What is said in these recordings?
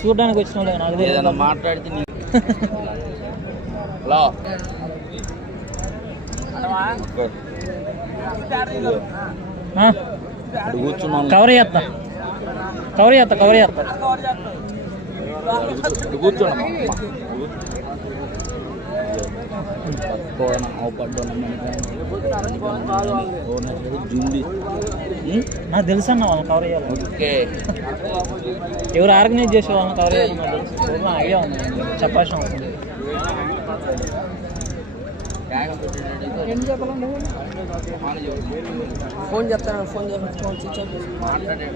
చూడడానికి వచ్చిన. ఏదైనా మాట్లాడితే నీ హలో. కూర్చున్నాం. కవర్ చేస్తా. కవర్ చేస్తా కవర్ చేస్తా. కూర్చోండి. జుండి. నాకు తెలుసు అన్న వాళ్ళని కవర్ చేయాలి ఓకే. ఎవరు ఆర్గనైజ్ చేసే వాళ్ళని కవర్ చేయాలి నాకు ఐడియా ఉంది? చెప్పాల్సిన అవసరం లేదు. ఫోన్ చెప్తాను ఫోన్ చేసి ఫోన్ స్విచ్ ఆఫ్ చేసి మాట్లాడే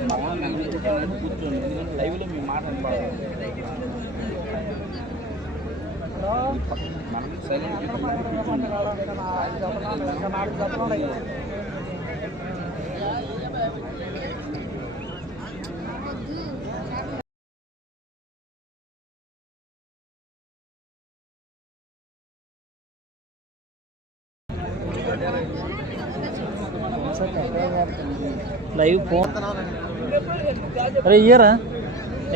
లైవ్లో మనం సైలెంట్ లైవ్ ఫోన్ అరే ఇయ్యరా?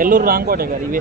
ఎల్లూరు రాంకోటే గారు ఇవే.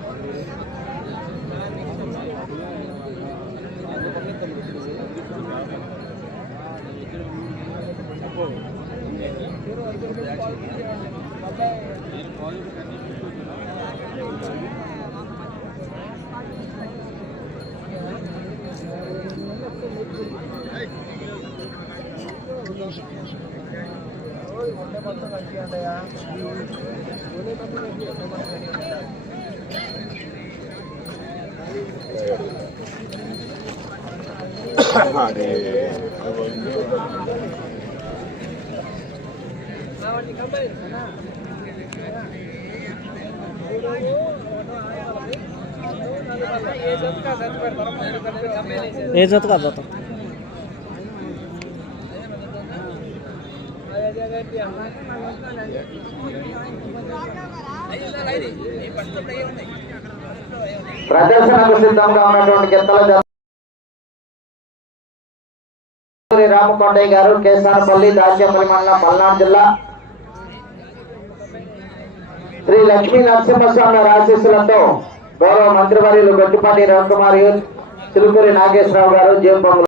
아, 네. ఏ జత కాదు జత ప్రదర్శనకు సిద్ధంగా ఉన్నటువంటి గిత్తల రామకొండయ్య గారు కేసారపల్లి దాచేపల్లి మండలం పల్నాడు జిల్లా శ్రీ లక్ష్మీ నరసింహస్వామి వారి ఆశీస్సులతో గౌరవ మంత్రివర్యులు గొట్టిపాటి రవికుమార్ చిలుకూరి నాగేశ్వరరావు గారు జీవపములు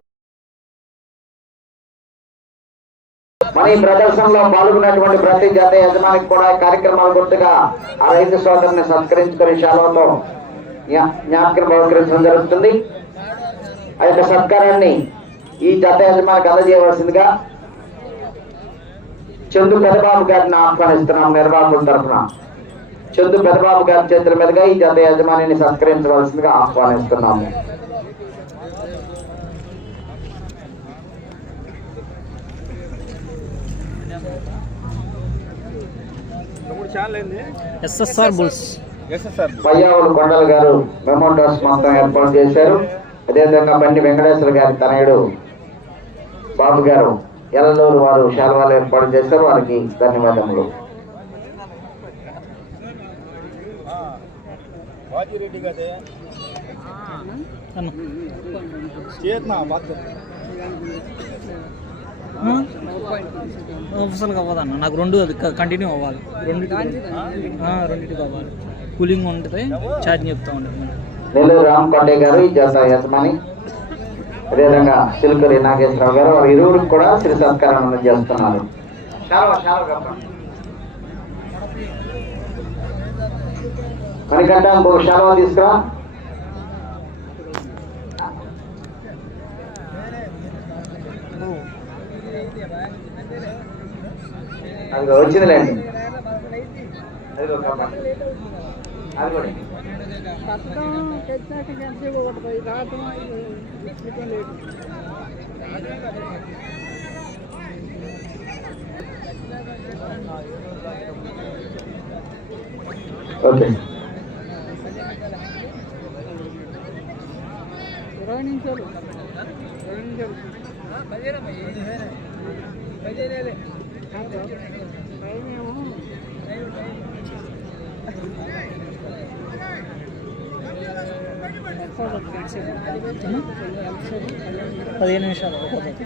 మన ఈ ప్రదర్శనలో పాల్గొన్నటువంటి ప్రతి జత యజమానికి కూడా కార్యక్రమాల గుర్తుగా ఆ రైతు సోదరుని సత్కరించుకుని శాలతో జ్ఞాపకం బహుకరించడం జరుగుతుంది. ఆ యొక్క సత్కారాన్ని ఈ జత యజమానికి అందజేయవలసిందిగా చందు పెదబాబు గారిని ఆహ్వానిస్తున్నాం నిర్వాహకుల తరఫున. చందు పెదబాబు గారి చేతుల మీదుగా ఈ జత యజమానిని సత్కరించవలసిందిగా ఆహ్వానిస్తున్నాము. ఎస్ఎస్ఆర్ బుల్స్ పయ్యావులు కొండల గారు మెమోటోస్ మొత్తం ఏర్పాటు చేశారు. అదేవిధంగా బండి వెంకటేశ్వర గారి తనయుడు బాబు గారు ఎల్లలూరు వారు శాల్వాలు ఏర్పాటు చేశారు. వారికి ధన్యవాదములు అన్న అసలు అవ్వదన్న నాకు రెండు అది కంటిన్యూ అవ్వాలి. రెండింటి రెండింటికి అవ్వాలి. కూలింగ్ ఉంటుంది ఛార్జింగ్ చెప్తా ఉంటుంది నెల్లూరు రామకొండే గారు ఈ జత యజమాని అదేవిధంగా చిలుకూరి నాగేశ్వరరావు గారు వారి ఇరువురికి కూడా శ్రీ సత్కారం అందజేస్తున్నారు కనికంట ఇంకొక శాలువా తీసుకురా. అది వచ్చిందిలేండి ఓకే. ఇరవై నిమిషాలు ఇరవై నిమిషాలు పదిహేను నిమిషాలు ఒక్కొక్కటి.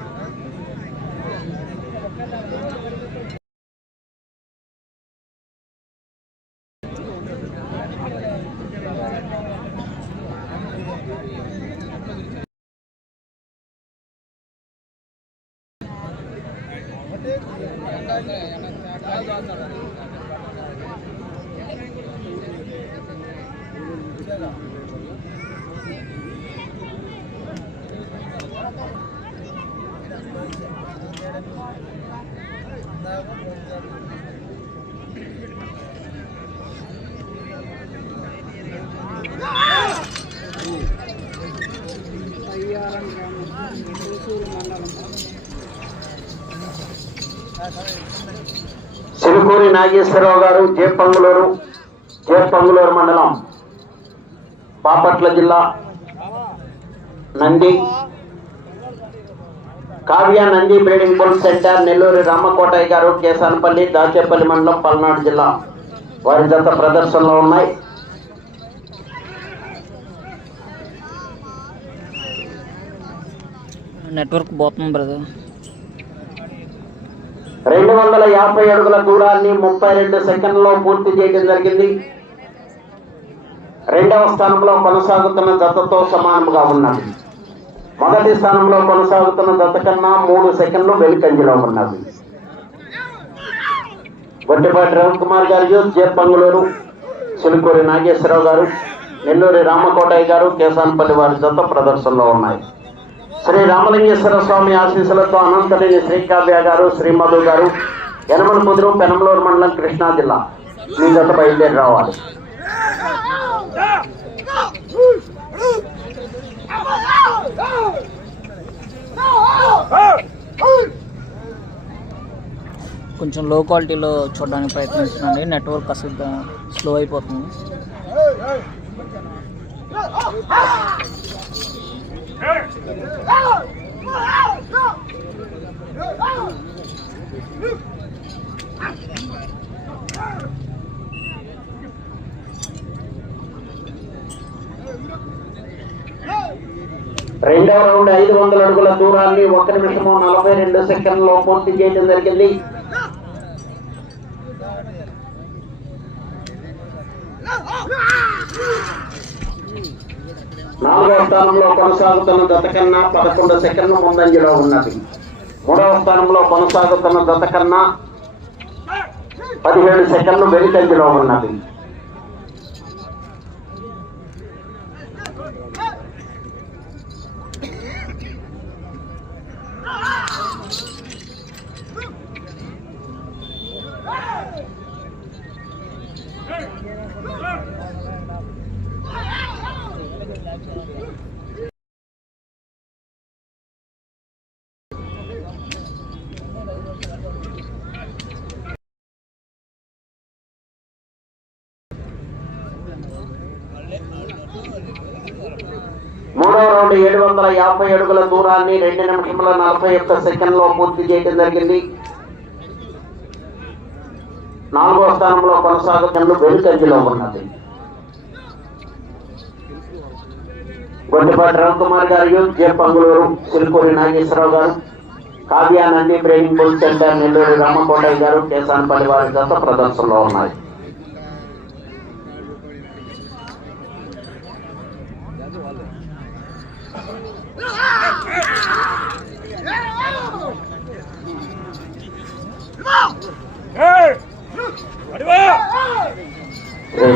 ఎల్లుండి కూడా అయ్యారం గ్రామం మండలం నాగేశ్వరరావు గారు జేపంగులూరు జేపంగులూరు మండలం బాపట్ల జిల్లా Nandi Kavya Nandi breeding bull centre Nellore Ramakotaiah గారు కేసానపల్లి దాచేపల్లి మండలం పల్నాడు జిల్లా. వారి జత ప్రదర్శనలో ఉన్నాయి. నెట్వర్క్ పోతుంది బ్రదర్. రెండు వందల యాభై అడుగుల దూరాన్ని ముప్పై రెండు సెకండ్లో పూర్తి చేయడం జరిగింది. రెండవ స్థానంలో కొనసాగుతున్న జతతో సమానంగా ఉన్నది. మొదటి స్థానంలో కొనసాగుతున్న జత కన్నా మూడు సెకండ్లు వెనుకంజలో ఉన్నది. గొడ్డపాటి రవికుమార్ గారు యూత్ జే పంగులూరు నాగేశ్వరరావు గారు నెల్లూరి రామకోటయ్య గారు కేసానపల్లి వారి జత ప్రదర్శనలో ఉన్నాయి. శ్రీ రామలింగేశ్వర స్వామి ఆశీస్సులతో అనంతలేని శ్రీకావ్య గారు శ్రీ మధు గారు యనమల కుదురు పెనమలూరు మండలం కృష్ణా జిల్లా. మీ జత బయలుదేరి రావాలి. కొంచెం లో క్వాలిటీలో చూడడానికి ప్రయత్నిస్తున్నాండి నెట్వర్క్ అసలు స్లో అయిపోతుంది. రెండవ రౌండ్ ఐదు వందల అడుగుల దూరాన్ని ఒక నిమిషము నలభై రెండు సెకండ్లో పూర్తి చేయడం జరిగింది. నాలుగవ స్థానంలో కొనసాగుతున్న జత కన్నా పదకొండు సెకండ్ల ముందంజలో ఉన్నది. మూడవ స్థానంలో కొనసాగుతున్న జత కన్నా పదిహేడు సెకండ్లు వెనుకంజలో ఉన్నది. మూడవ ఏడు వందల యాభై అడుగుల దూరాన్ని రెండు నిమిషముల నలభై ఒక్క సెకండ్లో పూర్తి చేయడం జరిగింది. నాలుగో స్థానంలో కొనసాగుతున్న వెనుకంజలో ఉన్నది. గొడ్డపాటి రవికుమార్ గారు జే పంగులూరు సిరికూరి నాగేశ్వరరావు గారు Kavya Nandi brain bull centre Nellore Ramakotaiah గారు కేసానపల్లి వారి గత ప్రదర్శనలో ఉన్నాయి.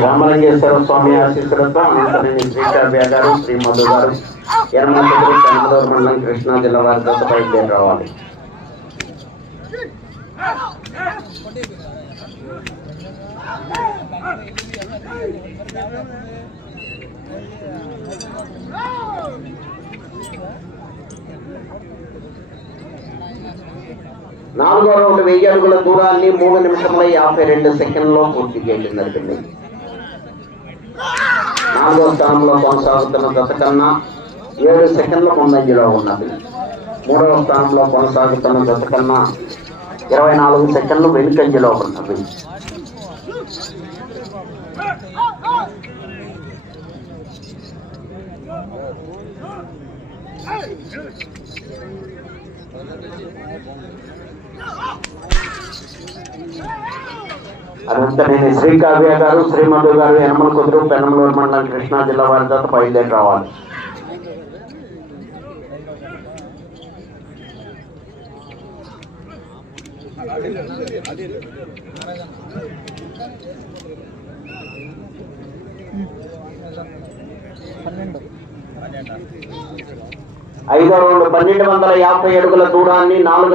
రామలింగేశ్వర స్వామి ఆశీస్సులతో అనంతరం శ్రీకావ్య శ్రీ మధు గారు ఎర్మూరు కనకదూరు మండలం కృష్ణా జిల్లా వారి దశ బయలుదేరి రావాలి Oh! నాలుగో రౌండ్ వెయ్యి అడుగుల దూరాన్ని మూడు నిమిషంలో యాభై రెండు సెకండ్లో పూర్తి చేయడం జరిగింది. నాలుగో స్థానంలో కొనసాగుతున్న జత కన్నా ఏడు సెకండ్ల ముందంజలో ఉన్నది. మూడవ స్థానంలో కొనసాగుతున్న జత కన్నా ఇరవై నాలుగు సెకండ్లు వెనుకంజలో ఉన్నది. అనంతనేని శ్రీకావ్య గారు శ్రీమధు గారు యనమల కుదురు పెనమలూరు మండలం కృష్ణా జిల్లా వారి తర్వాత బయలుదేరి రావాలి. ఐదో రెండు పన్నెండు వందల యాభై అడుగుల దూరాన్ని నాలుగు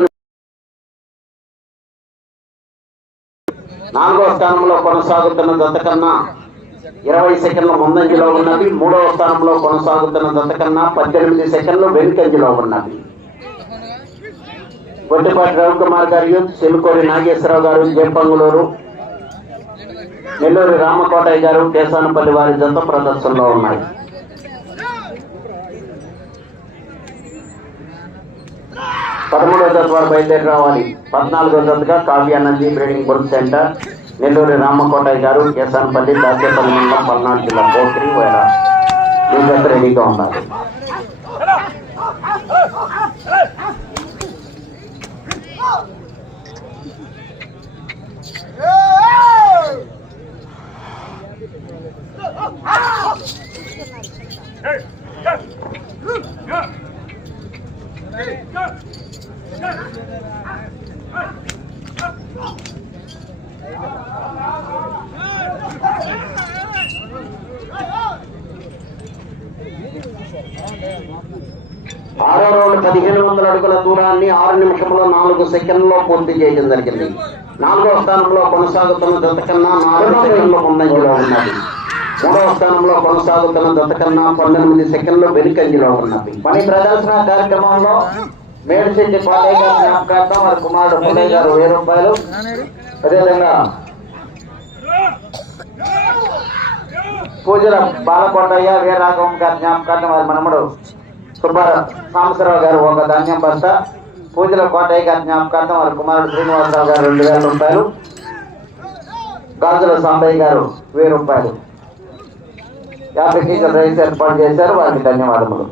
నాలుగో స్థానంలో కొనసాగుతున్న జత కన్నా ఇరవై సెకండ్ల ముందంజలో ఉన్నవి మూడవ స్థానంలో కొనసాగుతున్న జత కన్నా పద్దెనిమిది సెకండ్లు వెనుకంజలో ఉన్నవి గొడ్డిపాటి రవికుమార్ గారు యూత్ నాగేశ్వరరావు గారు జంపంగులూరు నెల్లూరు రామకోటయ్య గారు కేసానపల్లి వారి జత ప్రదర్శనలో ఉన్నాయి. పదమూడవ జత వారు బయలుదేరి రావాలి. పద్నాలుగో జతగా Kavya Nandi breeding bull centre. Nellore Ramakotaiah గారు కేసాన్పల్లి దాచేపల్లి మండలం పల్నాడు జిల్లా పోత్రి వేళ రెడీగా ఉండాలి. ఆరో రౌండ్ పదిహేను వందల అడుగుల దూరాన్ని ఆరు నిమిషంలో నాలుగు సెకండ్లో పూర్తి చేయడం జరిగింది. నాలుగో స్థానంలో కొనసాగుతున్న జత కన్నా నాలుగు సెకండ్ల ముందంజలో ఉన్నది. మూడవ స్థానంలో కొనసాగుతున్న జత కన్నా పంతొమ్మిది సెకండ్లు వెనుకంజలో ఉన్నది. పని ప్రదర్శన కార్యక్రమంలో మేడిశెట్టి పాలయ్య గారి జ్ఞాపకార్థం వారి కుమారుడు పుల్లయ్య గారు వెయ్యి రూపాయలు. అదేవిధంగా పూజల బాలకొండయ్య వీరరాఘవం గారి జ్ఞాపకార్థం వారి మనముడు సుబ్బార సాంబశివరావు గారు ఒక ధాన్యం పంట పూజల కోటయ్య గారి జ్ఞాపకార్థం వారి కుమారుడు శ్రీనివాసరావు గారు రెండు వేల రూపాయలు గాజుల సాంబయ్య గారు వెయ్యి రూపాయలు. యాభై కేజీల రైస్ ఏర్పాటు చేశారు వారికి ధన్యవాదములు.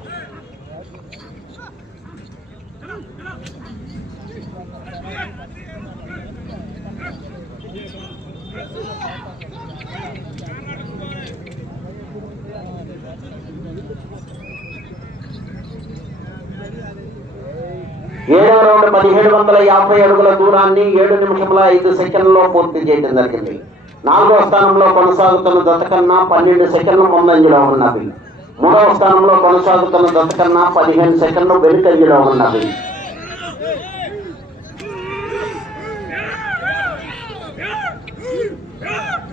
ఏడవ రౌండ్ పదిహేడు వందల యాభై అడుగుల దూరాన్ని ఏడు నిమిషముల ఐదు సెకండ్లో పూర్తి చేయడం జరిగింది. నాలుగో స్థానంలో కొనసాగుతున్న జత కన్నా పన్నెండు సెకండ్లు ముందంజలో ఉన్నది మూడవ స్థానంలో కొనసాగుతున్న జత కన్నా పదిహేను సెకండ్లు వెనుకంజలో ఉన్నది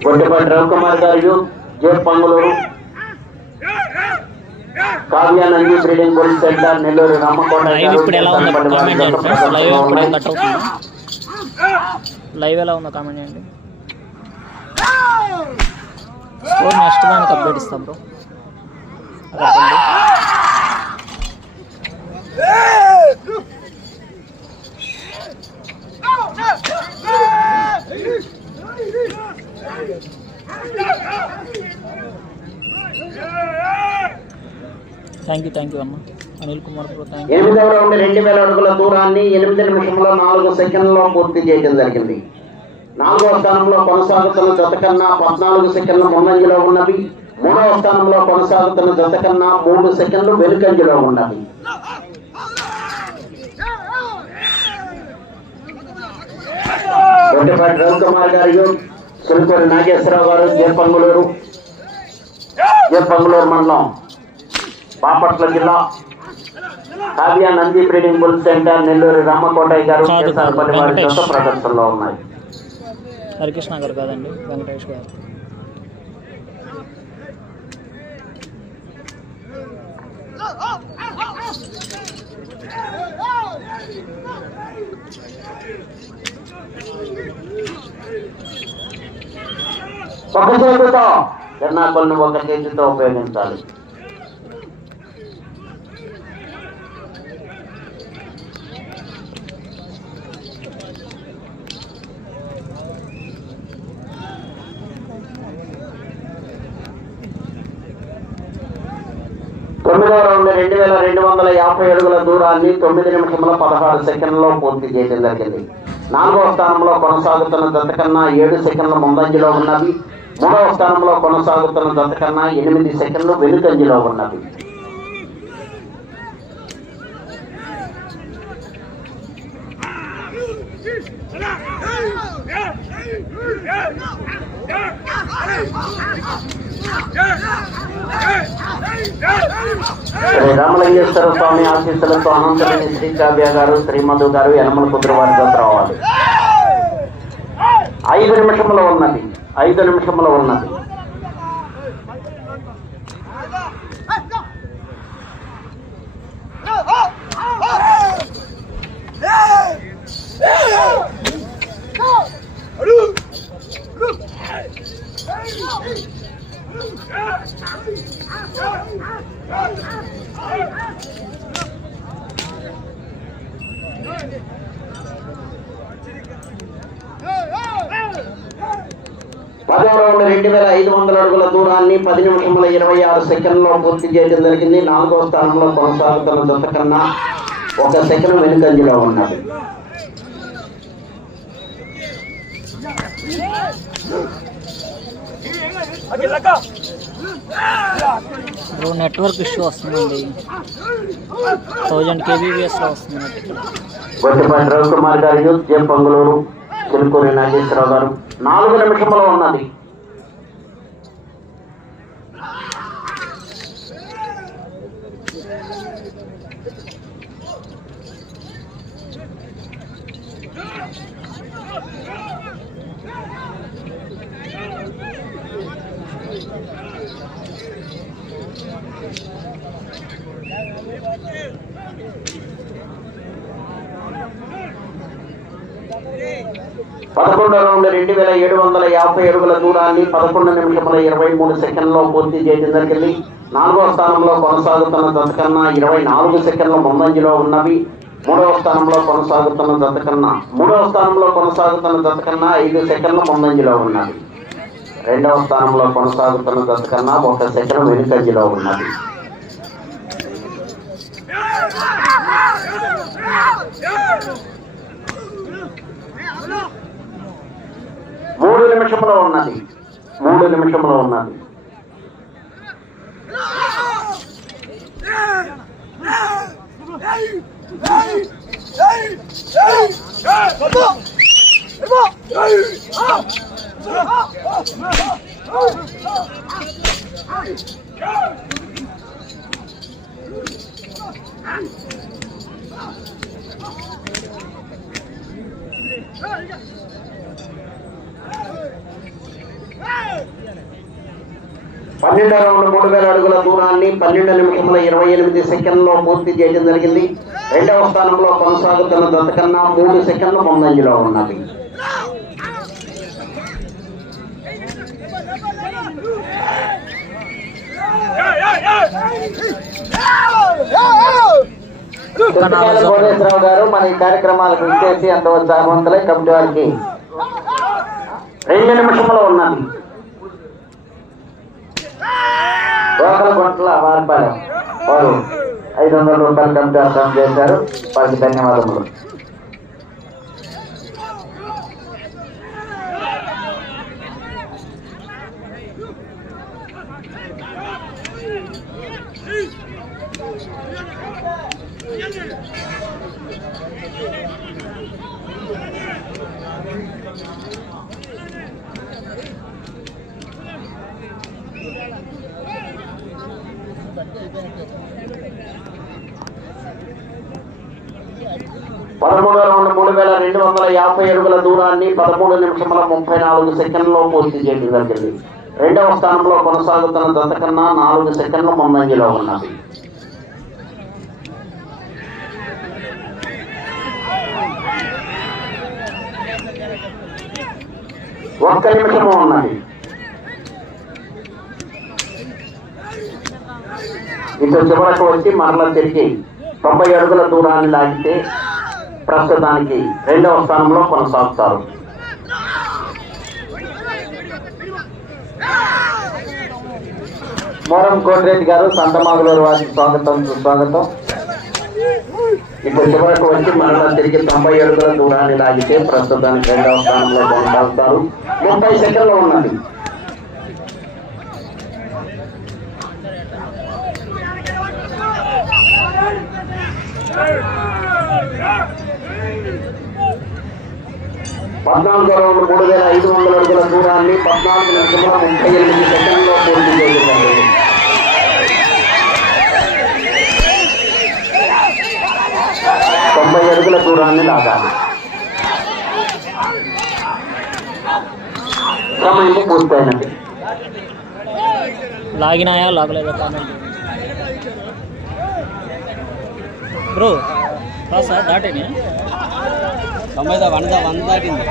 గొడ్డపాటి రవికుమార్ గారు J. Panguluru breeding centre Nellore live ఇప్పుడు ఎలా ఉందో కామెంట్ చేయండి ఫ్రెండ్స్. లైవ్ ఇప్పుడు కట్ అవుతుంది లైవ్ ఎలా ఉందో కామెంట్ చేయండి. స్కోర్ నెక్స్ట్ దానికి అప్డేట్ ఇస్తాం bro thank you thank you అన్న అనిల్ కుమార్ ఎనిమిదవ రౌండ్ రెండు వేల అడుగుల దూరాన్ని ఎనిమిది నిమిషంలో నాలుగు సెకండ్లో పూర్తి చేయడం జరిగింది. నాలుగవ స్థానంలో కొనసాగుతున్న జత కన్నా పద్నాలుగు సెకండ్ల ముందంజలో ఉన్నవి. మూడవ స్థానంలో కొనసాగుతున్న జత కన్నా మూడు సెకండ్లు వెనుకంజలో ఉన్నవి. గొడ్డపాటి రవికుమార్ గారు చిలుకూరి నాగేశ్వరరావు గారు జయపంగులూరు జయపంగులూరు మండలం. బాపట్ల జిల్లా Kavya Nandi breeding bull centre Nellore Ramakotaiah గారు కేసారపల్లి వారి ప్రదర్శనలో ఉన్నాయి. హరికృష్ణ గారు కాదండి వెంకటేష్ గారు. ఒక చేతితో ఎర్నాకులను ఒక చేతితో ఉపయోగించాలి. రెండు వేల రెండు వందల యాభై అడుగుల దూరాన్ని తొమ్మిది నిమిషముల పదహారు సెకండ్లో పూర్తి చేయడం జరిగింది. నాలుగవ స్థానంలో కొనసాగుతున్న జత కన్నా ఏడు సెకండ్ల ముందంజలో ఉన్నవి మూడవ స్థానంలో కొనసాగుతున్న జత కన్నా ఎనిమిది సెకండ్లు వెనుకంజలో ఉన్నవి శ్రీ రామలింగేశ్వర స్వామి ఆశీస్సులతో అనంతరేణి శ్రీ కావ్య గారు శ్రీమధు గారు యనమల కుదురు రావాలి. ఐదు నిమిషముల ఉన్నది. ఐదు నిమిషముల ఉన్నది. పదవ రౌండ్ రెండు వేల ఐదు వందల అడుగుల దూరాన్ని పది నిమిషముల ఇరవై ఆరు సెకండ్లో పూర్తి చేయడం జరిగింది. నాలుగవ స్థానంలో కొనసాగుతున్న జత కన్నా ఒక సెకండ్ వెనుకంజలో ఉన్నది. ఇప్పుడు నెట్వర్క్ ఇష్యూ వస్తుందండి. థౌజండ్ కేబీబీఎస్లో వస్తుంది నెట్ రవికుమార్ గారు యూత్ పంగులూరు చిలుకూరి నాగేశ్వరరావు గారు. నాలుగు నిమిషంలో ఉన్నది. పదకొండో రౌండ్ రెండు వేల ఏడు వందల యాభై అడుగుల దూరాన్ని పదకొండు నిమిషముల ఇరవై మూడు సెకండ్లో పూర్తి చేయడం జరిగింది నాలుగో స్థానంలో కొనసాగుతున్న జత కన్నా ఇరవై నాలుగు సెకండ్ల ముందంజలో ఉన్నవి. మూడవ స్థానంలో కొనసాగుతున్న జత కన్నా మూడవ స్థానంలో కొనసాగుతున్న జత కన్నా ఐదు సెకండ్ల ముందంజలో ఉన్నవి. రెండవ స్థానంలో కొనసాగుతున్న దశ కన్నా ఒక సెకండ్ వెనుకంజలో ఉన్నది మూడు నిమిషంలో ఉన్నది మూడు నిమిషంలో ఉన్నది పన్నెండో రౌండ్ మూడు వేల అడుగుల దూరాన్ని పన్నెండు నిమిషముల ఇరవై ఎనిమిది సెకండ్లో పూర్తి చేయడం జరిగింది. రెండవ స్థానంలో కొనసాగుతున్న జత కన్నా మూడు సెకండ్లు ముందంజలో ఉన్నది. చింతకాయల కోటేశ్వరరావు గారు మన ఈ కార్యక్రమాలకు విచ్చేసి అంత ఉత్సాహవంతులై కమిటీ వారికి రెండు నిమిషంలో ఉన్నాను రోకల గుంటల వారిపాలెం వారు ఐదు వందల రూపాయలు కమిటీ అర్థం చేశారు. వారికి ధన్యవాదములు. పదమూడు రౌండ్ మూడు వేల రెండు వందల యాభై అడుగుల దూరాన్ని పదమూడు నిమిషముల ముప్పై నాలుగు సెకండ్లో పూర్తి చేయడం జరిగింది. రెండవ స్థానంలో కొనసాగుతున్న దత్త కన్నా నాలుగు సెకండ్లు ముందంజలో ఉన్నది. ఒక్క నిమిషము ఉన్నది. ఇటు చివరకు వచ్చి మరలా తిరిగి తొంభై అడుగుల దూరాన్ని లాగితే ప్రస్తుతానికి రెండవ స్థానంలో కొనసాగుతారు. మోరం కోటిరెడ్డి గారు సంతమాగులూరు వారికి స్వాగతం సుస్వాగతం. ఇప్పుడు చివరకు వచ్చి మరలా తిరిగి తొంభై అడుగుల దూరాన్ని లాగితే ప్రస్తుతానికి రెండవ స్థానంలో కొనసాగుతారు. ముప్పై సెకండ్లు ఉన్నది పద్నాలుగు రౌండ్ మూడు వేల ఐదు వందల అడుగుల దూరాన్ని పద్నాలుగు నిమిషముల ముప్పై ఎనిమిది సెకండ్లో పూర్తి చేయగలిగారు తొంభై అడుగుల దూరాన్ని లాగాలి. సమయం పూర్తయినది. లాగినాయా? లాగలేదా? Comment bro Kasa దాటేనే? తొంభై వంద వంద దాటింది.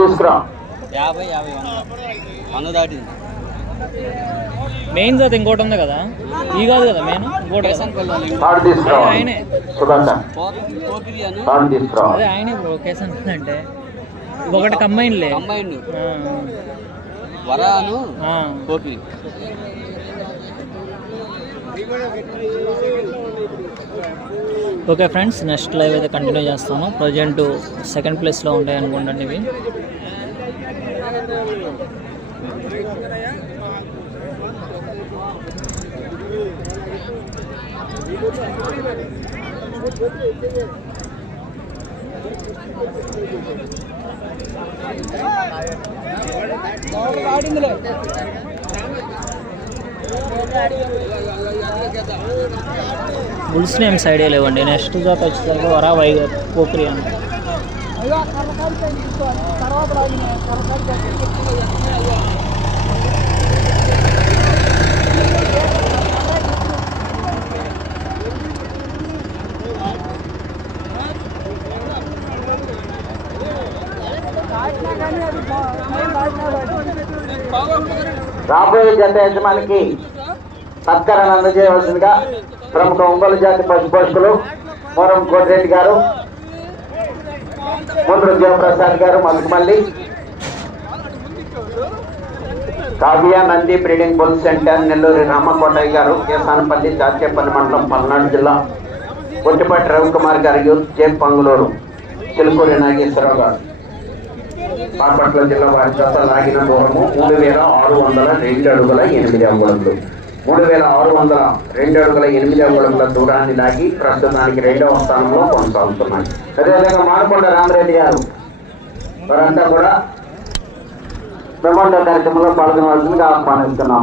తీసుకురా. యాభై యాభై వంద. వంద దాటింది. మెయిన్ జాతి ఇంకోటి ఉంది కదా? ఈ కాదు కదా మెయిన్? ఇంకోటి ఆయనే. అదే ఆయనే బ్రో కేసన్ అంటే. ఒకటి కంబైన్లే కంబైండ్ ఆ, వర అను ఆ. Pokiri okay friends next live అయితే కంటిన్యూ చేస్తాను. ప్రజెంట్ సెకండ్ ప్లేస్లో ఉంటాయి అనుకుంటాను ఇవి. బుల్స్ నేమ్స్ ఐడియా లేవండి. నెక్స్ట్ జాత వచ్చేసరికి వరా వైగర్ పోక్రి అని. తర్వాత రాగిన కర్రకాయలు దాటినా కానీ అది బా- పైన దాటినా దాటి రాబోయే జత యజమానికి సత్కారాన్ని అందజేయవలసిందిగా ప్రముఖ ఒంగోలు జాతి పశు పోషకులు మూరం కోటిరెడ్డి గారు ముందు దేవప్రసాద్ గారు మల్లిమల్లి Kavya Nandi breeding bull center Nelluri Ramakotaiah గారు కేసానపల్లి దాచేపల్లి మండలం పల్నాడు జిల్లా. ఒట్టిపాటి రవికుమార్ గారు యూత్ జే పంగులూరు. చిలుకూరి నాగేశ్వరరావు గారు. బాపట్ల జిల్లా వారి చేత లాగిన దూరము మూడు వేల ఆరు వందల రెండు అడుగుల ఎనిమిది అంగుళములు. మూడు వేల ఆరు వందల రెండు అడుగుల ఎనిమిది అంగుళముల దూరాన్ని లాగి ప్రస్తుతానికి రెండవ స్థానంలో కొనసాగుతున్నాయి. అదేవిధంగా మానకొండ రామరెడ్డి గారు వారంతా కూడా మెమోండో కార్యక్రమంలో పాల్గొనవలసిందిగా ఆహ్వానిస్తున్నాం.